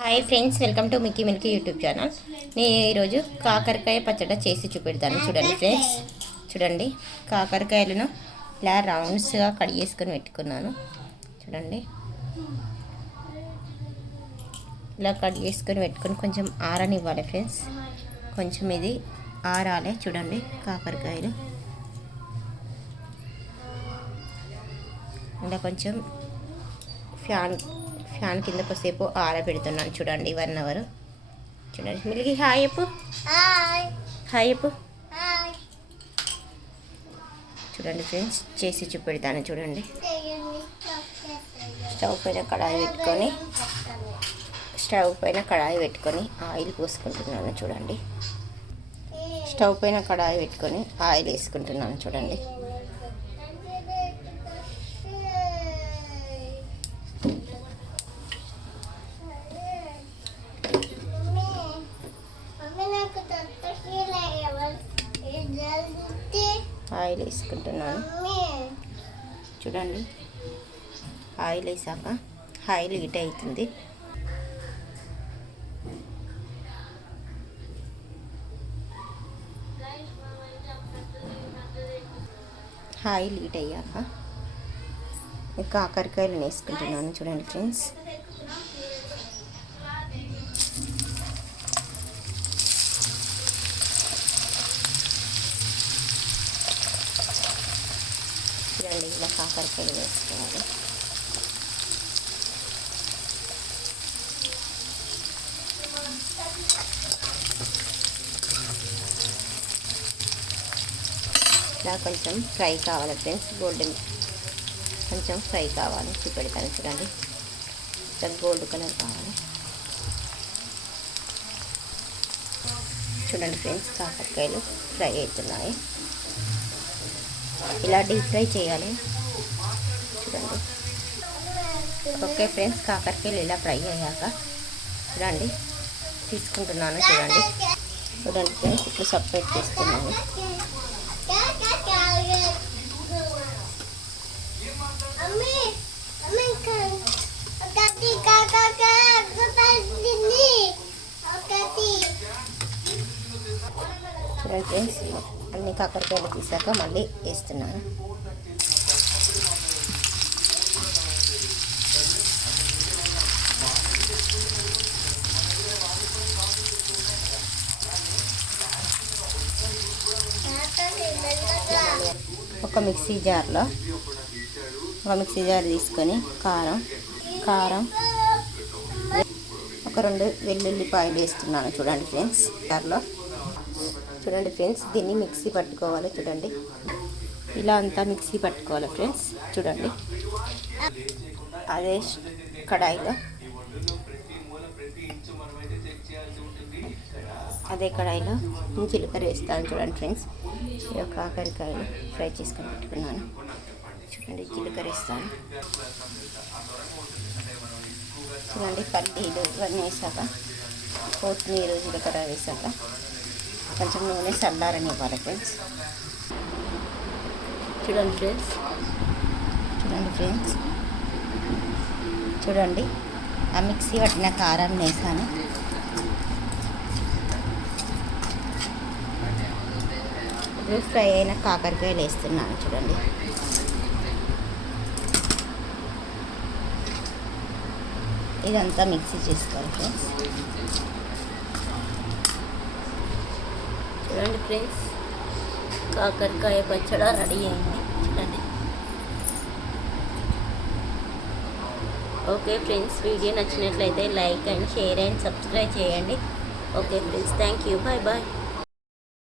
Hi friends, welcome to Mickey Milky YouTube channel. నేను ఈరోజు కాకరకాయ పచ్చడి చేసి చూపెడతాను. చూడండి ఫ్రెండ్స్, చూడండి కాకరకాయలను ఇలా రౌండ్స్గా కట్ చేసుకొని పెట్టుకున్నాను. చూడండి ఇలా కట్ చేసుకొని పెట్టుకొని కొంచెం ఆరనివ్వాలి ఫ్రెండ్స్. కొంచెం ఇది ఆరాలి. చూడండి కాకరకాయలు ఇలా కొంచెం ఫ్యాన్ కింద కొద్దిసేపు ఆరబెడుతున్నాను. చూడండి 1 అవర్. చూడండి మిల్కి హాయ్ చెప్పు. హాయ్ చెప్పు. చూడండి ఫ్రెండ్స్, చేసి చూపెడతాను. చూడండి స్టవ్ పైన కడాయి పెట్టుకొని ఆయిల్ పోసుకుంటున్నాను. చూడండి స్టవ్ పైన కడాయి పెట్టుకొని ఆయిల్ వేసుకుంటున్నాను. చూడండి ఆయిల్ వేసుకుంటున్నాను. చూడండి ఆయిల్ వేసాక ఆయిల్ హీట్ అవుతుంది. ఆయిల్ హీట్ అయ్యాక కాకరకాయలు వేసుకుంటున్నాను. చూడండి ఫ్రెండ్స్, చూడండి ఇలా కాకరకాయలు వేసుకోవాలి. ఇలా కొంచెం ఫ్రై కావాలి ఫ్రెండ్స్, గోల్డెన్ కొంచెం ఫ్రై కావాలి. చూపెడతాను. చూడండి ఇలా గోల్డ్ కలర్ కావాలి. చూడండి ఫ్రెండ్స్, కాకరకాయలు ఫ్రై అవుతున్నాయి. ఇలా డీప్ ఫ్రై చేయాలి. చూడండి ఓకే ఫ్రెండ్స్, కాకరకాయలు ఇలా ఫ్రై అయ్యాక చూడండి తీసుకుంటున్నాను. చూడండి ఫ్రెండ్స్, ఇప్పుడు సపరేట్ చేస్తున్నాను. చూడండి ఫ్రెండ్స్, అన్ని కాకరకాయలు తీసాక మళ్ళీ వేస్తున్నాను. ఒక మిక్సీ జార్ తీసుకొని కారం ఒక 2 వెల్లుల్లిపాయలు వేస్తున్నాను. చూడండి ఫ్రెండ్స్, జార్లో చూడండి ఫ్రెండ్స్, దీన్ని మిక్సీ పట్టుకోవాలి. చూడండి ఇలా అంతా మిక్సీ పట్టుకోవాలి ఫ్రెండ్స్. చూడండి అదే కడాయిలో జీలకర్ర వేస్తాను. చూడండి ఫ్రెండ్స్, కాకరకాయలు ఫ్రై చేసుకొని పెట్టుకున్నాను. చూడండి జీలకర్ర వేస్తాను. చూడండి పల్లీలు ఇవన్నీ వేసాక కొత్తిమీర జీలకర్ర వేసాక కొంచెం నూనె చల్లారనివ్వాలి ఫ్రెండ్స్. చూడండి ఫ్రెండ్స్, ఆ మిక్సీ పట్టిన కారం వేసాను. ఇప్పుడు ఫ్రై అయిన కాకరకాయలు వేస్తున్నాను. చూడండి ఇదంతా మిక్సీ చేసుకోవాలి ఫ్రెండ్స్. చూడండి ఫ్రెండ్స్, కాకరకాయ పచ్చడి రెడీ అయింది. చూడండి ఓకే ఫ్రెండ్స్, వీడియో నచ్చినట్లయితే like and share and subscribe చేయండి. Okay friends, thank you. Bye bye.